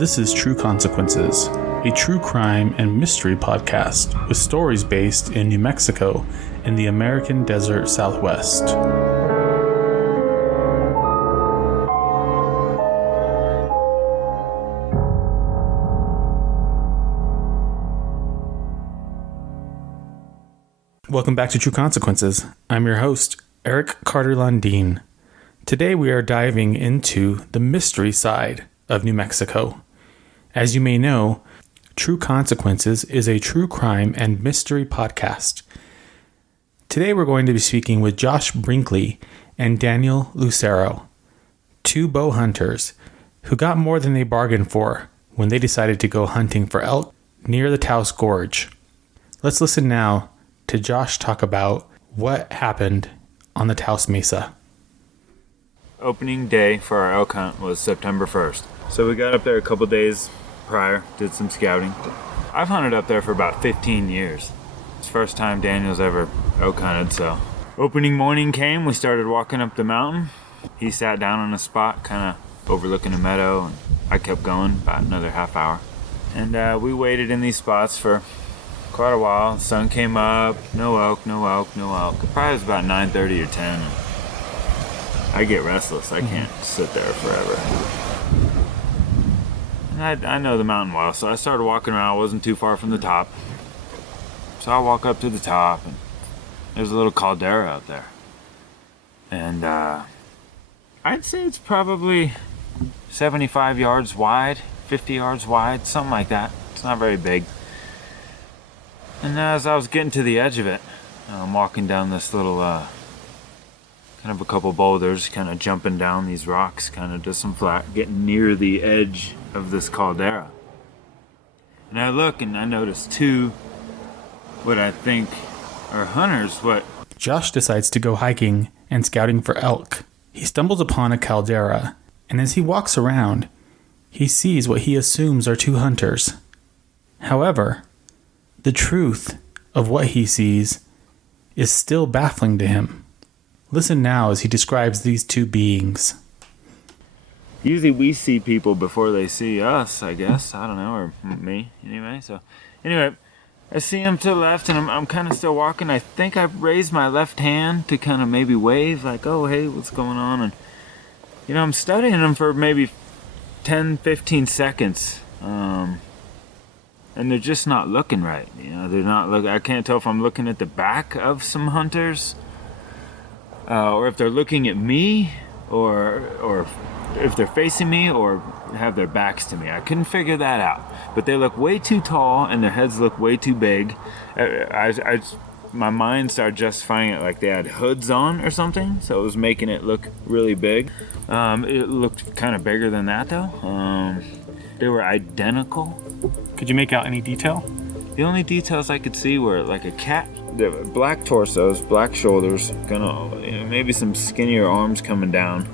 This is True Consequences, a true crime and mystery podcast with stories based in New Mexico in the American Desert Southwest. Welcome back to True Consequences. I'm your host, Eric Carter Lundeen. Today we are diving into the mystery side of New Mexico. As you may know, True Consequences is a true crime and mystery podcast. Today we're going to be speaking with Josh Brinkley and Daniel Lucero, two bow hunters who got more than they bargained for when they decided to go hunting for elk near the Taos Gorge. Let's listen now to Josh talk about what happened on the Taos Mesa. Opening day for our elk hunt was September 1st. So we got up there a couple days prior, did some scouting. I've hunted up there for about 15 years. It's the first time Daniel's ever elk hunted, so. Opening morning came, we started walking up the mountain. He sat down on a spot, kind of overlooking a meadow, and I kept going about another half hour. And we waited in these spots for quite a while. The sun came up, no elk. It probably was about 9:30 or 10. I get restless, I can't sit there forever. I know the mountain well, so I started walking around. I wasn't too far from the top. So I walk up to the top, and there's a little caldera up there. And I'd say it's probably 75 yards wide, 50 yards wide, something like that. It's not very big. And as I was getting to the edge of it, I'm walking down this little, kind of a couple boulders, kind of jumping down these rocks, kind of just some flat, getting near the edge of this caldera. And I look and I notice two, what I think are hunters, Josh decides to go hiking and scouting for elk. He stumbles upon a caldera, and as he walks around, he sees what he assumes are two hunters. However, the truth of what he sees is still baffling to him. Listen now as he describes these two beings. Usually we see people before they see us, I guess. I don't know, or me, anyway. So, anyway, I see him to the left, and I'm kind of still walking. I think I raised my left hand to kind of maybe wave, like, oh, hey, what's going on? And, I'm studying them for maybe 10, 15 seconds. And they're just not looking right. They're not looking. I can't tell if I'm looking at the back of some hunters, or if they're looking at me, or if they're facing me, or have their backs to me. I couldn't figure that out. But they look way too tall, and their heads look way too big. My mind started justifying it like they had hoods on or something, so it was making it look really big. It looked kind of bigger than that, though. They were identical. Could you make out any detail? The only details I could see were like a cat, black torsos, black shoulders, maybe some skinnier arms coming down.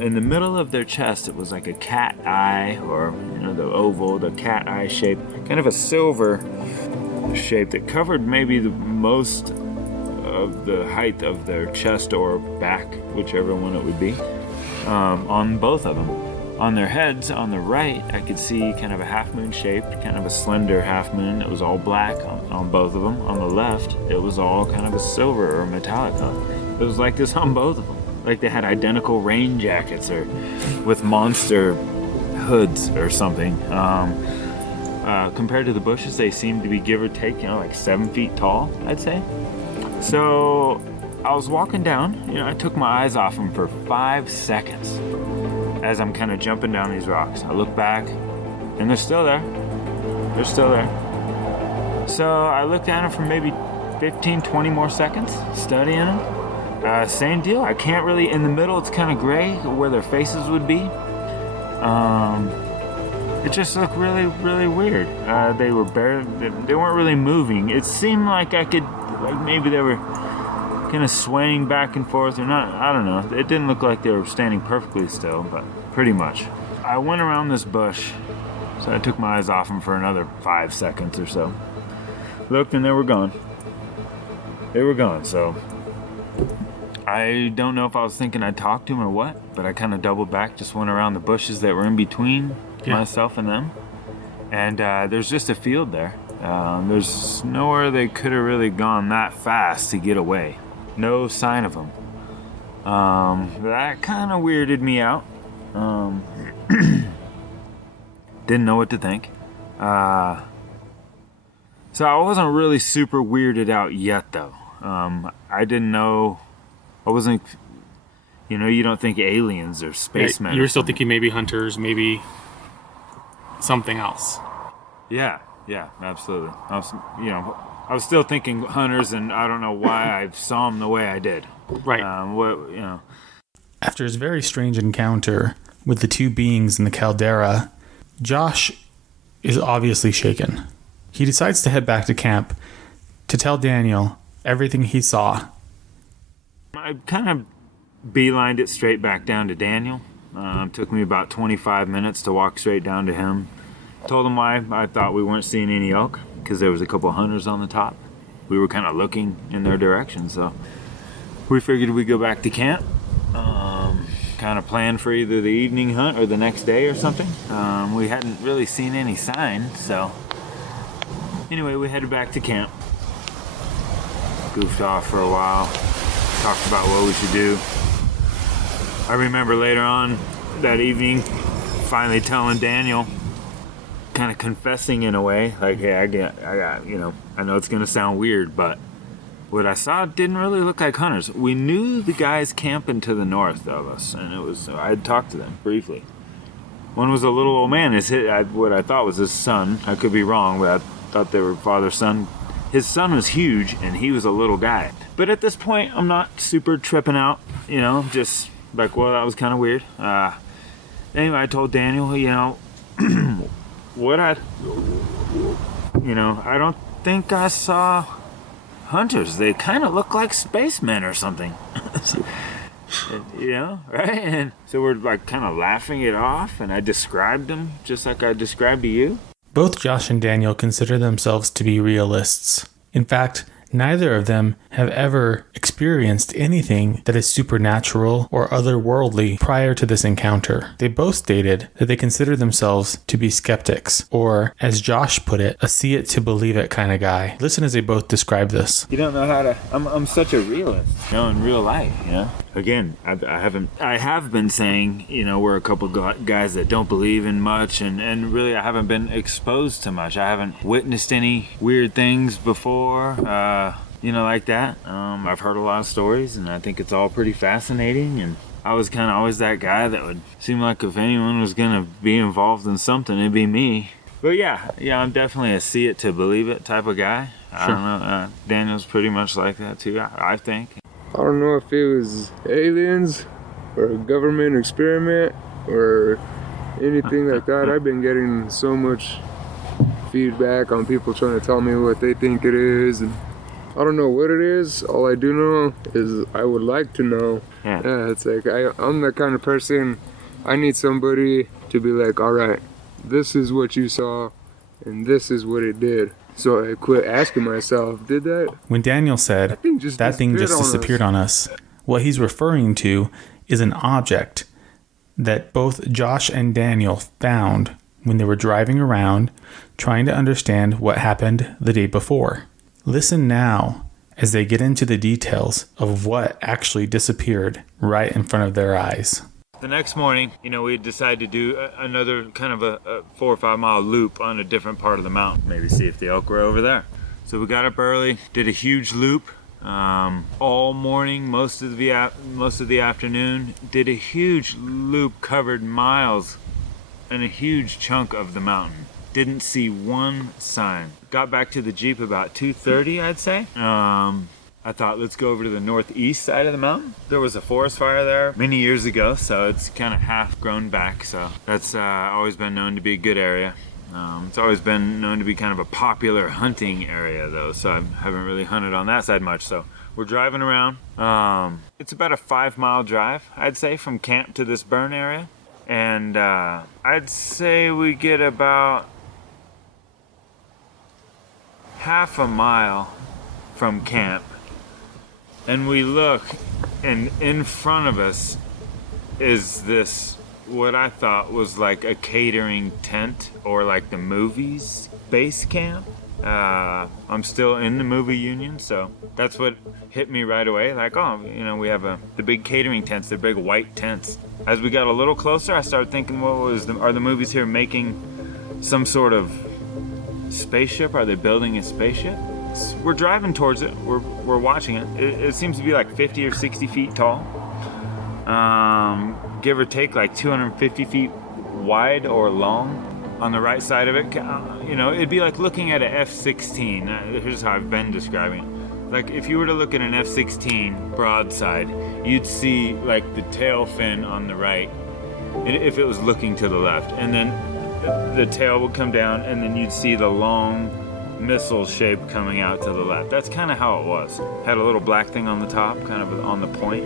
In the middle of their chest, it was like a cat eye, or the oval, the cat eye shape, kind of a silver shape that covered maybe the most of the height of their chest or back, whichever one it would be, on both of them. On their heads, on the right, I could see kind of a half moon shape, kind of a slender half moon. It was all black on both of them. On the left, it was all kind of a silver or metallic color. It was like this on both of them. Like they had identical rain jackets or with monster hoods or something. Compared to the bushes, they seemed to be give or take, like 7 feet tall, I'd say. So I was walking down, I took my eyes off them for 5 seconds as I'm kind of jumping down these rocks. I look back, and they're still there. They're still there. So I looked at them for maybe 15, 20 more seconds, studying them. Same deal. I can't really, in the middle, it's kind of gray where their faces would be. It just looked really, really weird. They weren't really moving. It seemed like maybe they were kind of swaying back and forth or not. I don't know. It didn't look like they were standing perfectly still, but pretty much. I went around this bush, so I took my eyes off them for another 5 seconds or so. Looked, and they were gone. So I don't know if I was thinking I'd talk to him or what, but I kind of doubled back, just went around the bushes that were in between, myself and them. And there's just a field there. There's nowhere they could have really gone that fast to get away. No sign of them. That kind of weirded me out. Didn't know what to think. So I wasn't really super weirded out yet, though. I didn't know. I wasn't. You don't think aliens or spacemen. You were still thinking maybe hunters, maybe something else. Yeah, absolutely. I was still thinking hunters, and I don't know why I saw them the way I did. Right. After his very strange encounter with the two beings in the caldera, Josh is obviously shaken. He decides to head back to camp to tell Daniel everything he saw. I kind of beelined it straight back down to Daniel. Took me about 25 minutes to walk straight down to him. Told him why I thought we weren't seeing any elk, because there was a couple hunters on the top. We were kind of looking in their direction, so we figured we'd go back to camp. Kind of plan for either the evening hunt or the next day or something. We hadn't really seen any signs, so anyway, we headed back to camp. Goofed off for a while. Talked about what we should do. I remember later on that evening finally telling Daniel, kind of confessing in a way, like, hey, I got, I know it's gonna sound weird, but what I saw didn't really look like hunters. We knew the guys camping to the north of us, and I had talked to them briefly. One was a little old man. What I thought was his son. I could be wrong, but I thought they were father-son. His son was huge, and he was a little guy. But at this point, I'm not super tripping out, just like, well, that was kind of weird. Anyway, I told Daniel, I don't think I saw hunters. They kind of look like spacemen or something. Right? And so we're like kind of laughing it off, and I described them just like I described to you. Both Josh and Daniel consider themselves to be realists. In fact, neither of them have ever experienced anything that is supernatural or otherworldly prior to this encounter. They both stated that they consider themselves to be skeptics, or, as Josh put it, a see it to believe it kind of guy. Listen as they both describe this. You don't know how to. I'm such a realist, in real life. Again, I have been saying, we're a couple guys that don't believe in much, and really I haven't been exposed to much. I haven't witnessed any weird things before. Like that. I've heard a lot of stories, and I think it's all pretty fascinating, and I was kind of always that guy that would seem like if anyone was going to be involved in something, it'd be me. But yeah, I'm definitely a see it to believe it type of guy. Sure. I don't know. Daniel's pretty much like that too, I think. I don't know if it was aliens or a government experiment or anything like that. I've been getting so much feedback on people trying to tell me what they think it is, and I don't know what it is. All I do know is I would like to know. Yeah, it's like I'm the kind of person, I need somebody to be like, all right, this is what you saw and this is what it did. So I quit asking myself, did that? When Daniel said, that thing just disappeared on us, what he's referring to is an object that both Josh and Daniel found when they were driving around trying to understand what happened the day before. Listen now as they get into the details of what actually disappeared right in front of their eyes. The next morning, we decided to do another kind of a 4 or 5 mile loop on a different part of the mountain. Maybe see if the elk were over there. So we got up early, did a huge loop all morning, most of the afternoon. Did a huge loop, covered miles and a huge chunk of the mountain. Didn't see one sign. Got back to the Jeep about 2:30, I'd say. I thought, let's go over to the northeast side of the mountain. There was a forest fire there many years ago, so it's kind of half grown back. So that's always been known to be a good area. It's always been known to be kind of a popular hunting area, though, so I haven't really hunted on that side much. So we're driving around. It's about a 5-mile drive, I'd say, from camp to this burn area. And I'd say we get about half a mile from camp, and we look, and in front of us is this what I thought was like a catering tent or like the movies base camp. I'm still in the movie union, so that's what hit me right away. Like, oh, you know, we have the big catering tents, they're big white tents. As we got a little closer, I started thinking, are the movies here making some sort of spaceship? Are they building a spaceship? We're driving towards it. We're watching it. It seems to be like 50 or 60 feet tall. Give or take like 250 feet wide or long. On the right side of it, you know, it'd be like looking at an F-16. Here's how I've been describing it. Like if you were to look at an F-16 broadside, you'd see like the tail fin on the right, if it was looking to the left, and then the tail would come down, and then you'd see the long missile shape coming out to the left. That's kind of how it was. Had a little black thing on the top, kind of on the point.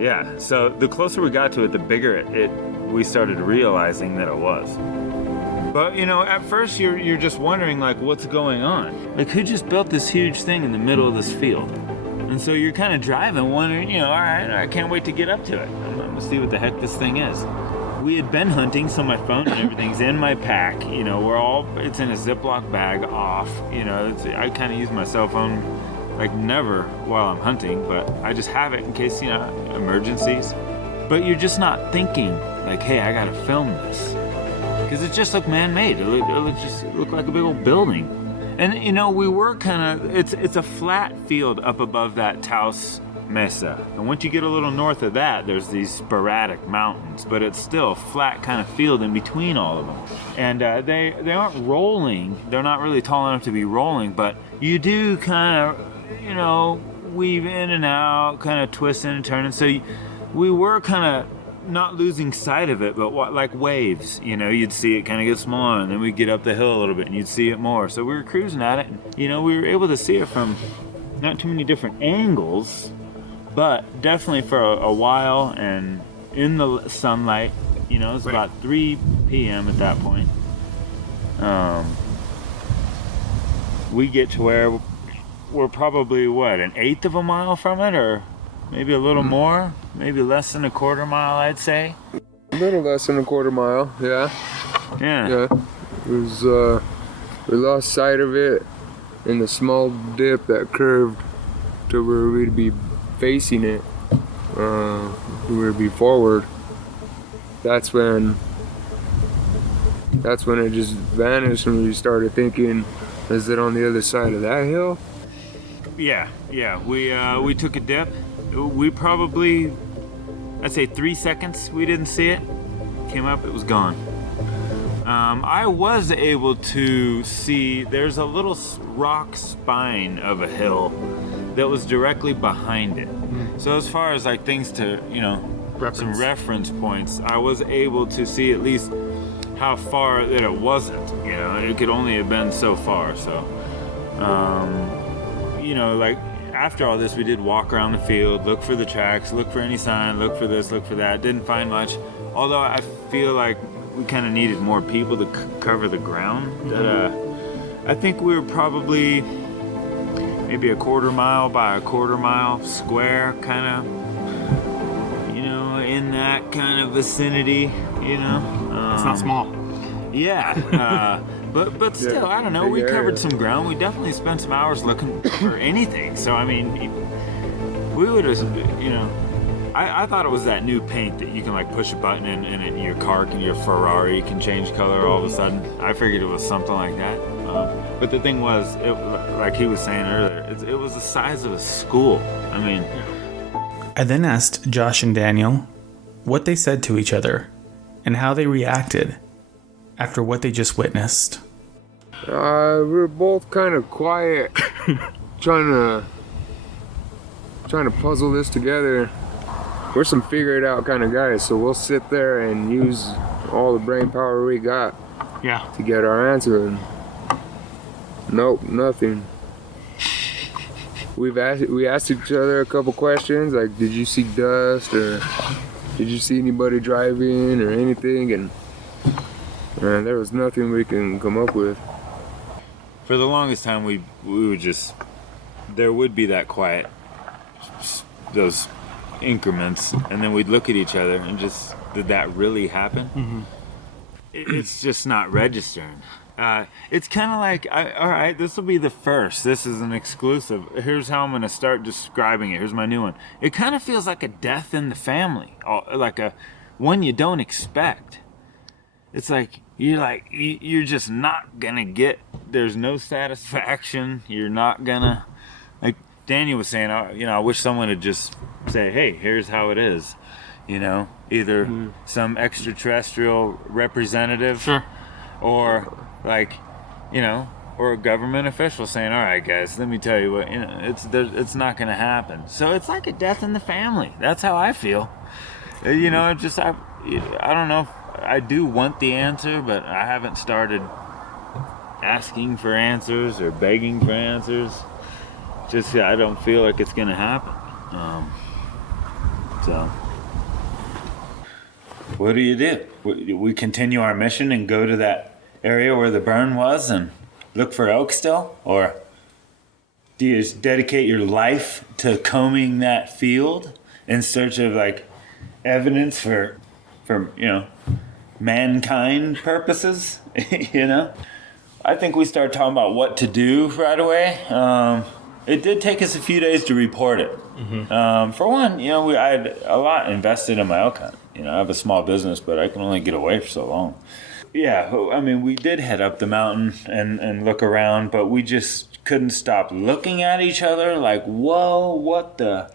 Yeah. So the closer we got to it, the bigger we started realizing that it was. But you know, at first you're just wondering like, what's going on? Like, who just built this huge thing in the middle of this field? And so you're kind of driving, wondering, you know, all right, I can't wait to get up to it. I'm gonna see what the heck this thing is. We had been hunting, so my phone and everything's in my pack. You know, it's in a Ziploc bag off. You know, I kind of use my cell phone like never while I'm hunting, but I just have it in case, you know, emergencies. But you're just not thinking like, hey, I gotta film this, because it just looked man-made. It looked like a big old building. And you know, we were kind of, it's a flat field up above that Taos Mesa, and once you get a little north of that, there's these sporadic mountains, but it's still a flat kind of field in between all of them. And they aren't rolling. They're not really tall enough to be rolling, but you do kind of, you know, weave in and out, kind of twisting and turning. So we were kind of not losing sight of it, but like waves, you know, you'd see it kind of get smaller, and then we'd get up the hill a little bit and you'd see it more. So we were cruising at it, and, you know, we were able to see it from not too many different angles, but definitely for a while, and in the sunlight. You know, it's about 3 p.m. at that point. We get to where we're probably, an eighth of a mile from it, or maybe a little more, maybe less than a quarter mile, I'd say. A little less than a quarter mile, yeah. Yeah. It was, we lost sight of it in the small dip that curved to where we'd be facing it, we'd be forward. That's when it just vanished, and we started thinking, is it on the other side of that hill? Yeah. We took a dip. We probably, I'd say 3 seconds, we didn't see it. Came up, it was gone. I was able to see, there's a little rock spine of a hill that was directly behind it. So as far as like things to, you know, some reference points, I was able to see at least how far that it wasn't. You know, it could only have been so far. So, you know, like after all this, we did walk around the field, look for the tracks, look for any sign, look for this, look for that. Didn't find much. Although I feel like we kind of needed more people to cover the ground. I think we were probably maybe a quarter mile by a quarter mile square, kind of, you know, in that kind of vicinity, you know. It's not small. Yeah, but still, I don't know. We covered some ground. We definitely spent some hours looking for anything. So I mean, we would have, you know. I thought it was that new paint that you can like push a button and your car your Ferrari can change color all of a sudden. I figured it was something like that. But the thing was, like he was saying earlier, it was the size of a school. I mean, I then asked Josh and Daniel what they said to each other and how they reacted after what they just witnessed. We were both kind of quiet, trying to puzzle this together. We're some figure it out kind of guys, so we'll sit there and use all the brain power we got to get our answer. And nope, nothing. We asked each other a couple questions, like, did you see dust, or did you see anybody driving or anything? And there was nothing we can come up with. For the longest time, we would just, there would be that quiet, those increments, and then we'd look at each other and just did that really happen? Mm-hmm. It's just not registering. It's kind of like, all right, this will be the first. This is an exclusive. Here's how I'm going to start describing it. Here's my new one. It kind of feels like a death in the family, like a one you don't expect. It's like you're just not going to get, there's no satisfaction. You're not going to, like Daniel was saying, I wish someone would just say, hey, here's how it is. Either some extraterrestrial representative, Sure, or or a government official saying, all right guys, let me tell you what, it's not going to happen. So it's like a death in the family. That's how I feel. I don't know if I do want the answer, but I haven't started asking for answers or begging for answers. Just I don't feel like it's going to happen. So what do? We continue our mission and go to that area where the burn was and look for elk still? Or do you just dedicate your life to combing that field in search of evidence for mankind purposes? I think we started talking about what to do right away. It did take us a few days to report it. Mm-hmm. For one, I had a lot invested in my elk hunt. I have a small business, but I can only get away for so long. Yeah, I mean, we did head up the mountain and look around, but we just couldn't stop looking at each other like, whoa, what the?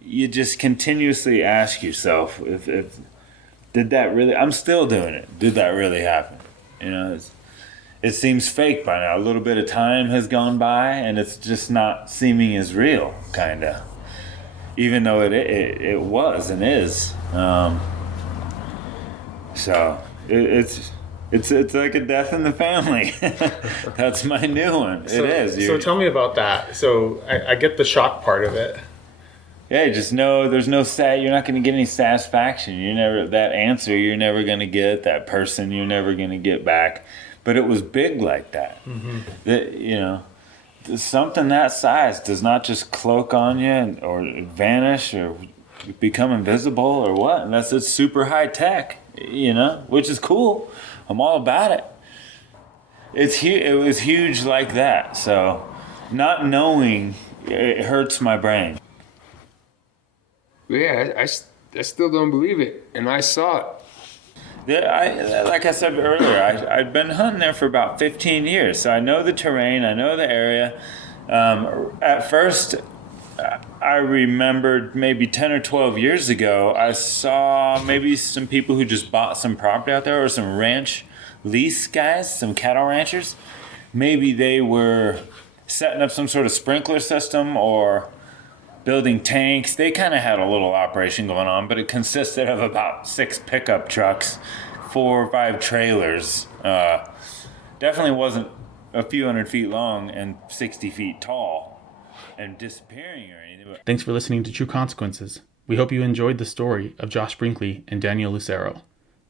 You just continuously ask yourself, if did that really, I'm still doing it, did that really happen? It seems fake by now. A little bit of time has gone by, and it's just not seeming as real, kind of. Even though it was and is. So it's like a death in the family. That's my new one. It is. So tell me about that. So I get the shock part of it. Yeah, just know there's no you're not going to get any satisfaction. That answer you're never going to get. That person you're never going to get back. But it was big like that. Mm-hmm. Something that size does not just cloak on you or vanish or become invisible or what, unless it's super high tech, which is cool. I'm all about it. It was huge like that. So not knowing, it hurts my brain. Yeah, I still don't believe it, and I saw it. Yeah, like I said earlier, I'd been hunting there for about 15 years, so I know the terrain, I know the area. At first, I remembered maybe 10 or 12 years ago, I saw maybe some people who just bought some property out there, or some ranch lease guys, some cattle ranchers. Maybe they were setting up some sort of sprinkler system or building tanks. They kind of had a little operation going on, but it consisted of about 6 pickup trucks, 4 or 5 trailers. Definitely wasn't a few hundred feet long and 60 feet tall and disappearing or anything. Thanks for listening to True Consequences. We hope you enjoyed the story of Josh Brinkley and Daniel Lucero.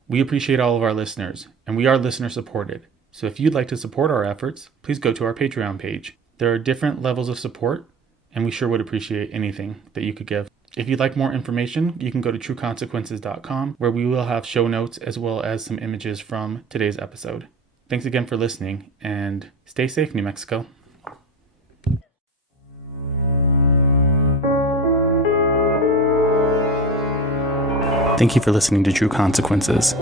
We appreciate all of our listeners, and we are listener supported. So if you'd like to support our efforts, please go to our Patreon page. There are different levels of support, and we sure would appreciate anything that you could give. If you'd like more information, you can go to trueconsequences.com, where we will have show notes as well as some images from today's episode. Thanks again for listening, and stay safe, New Mexico. Thank you for listening to True Consequences.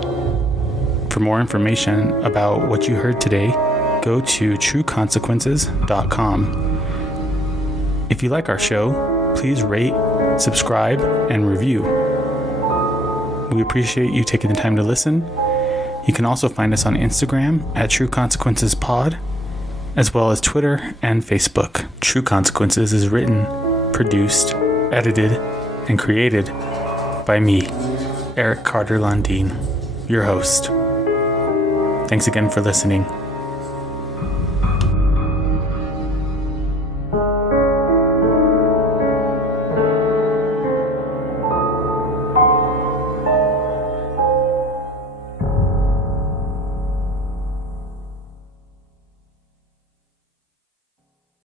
For more information about what you heard today, go to trueconsequences.com. If you like our show, please rate, subscribe, and review. We appreciate you taking the time to listen. You can also find us on Instagram at True Consequences Pod, as well as Twitter and Facebook. True Consequences is written, produced, edited, and created by me, Eric Carter Landine, your host. Thanks again for listening.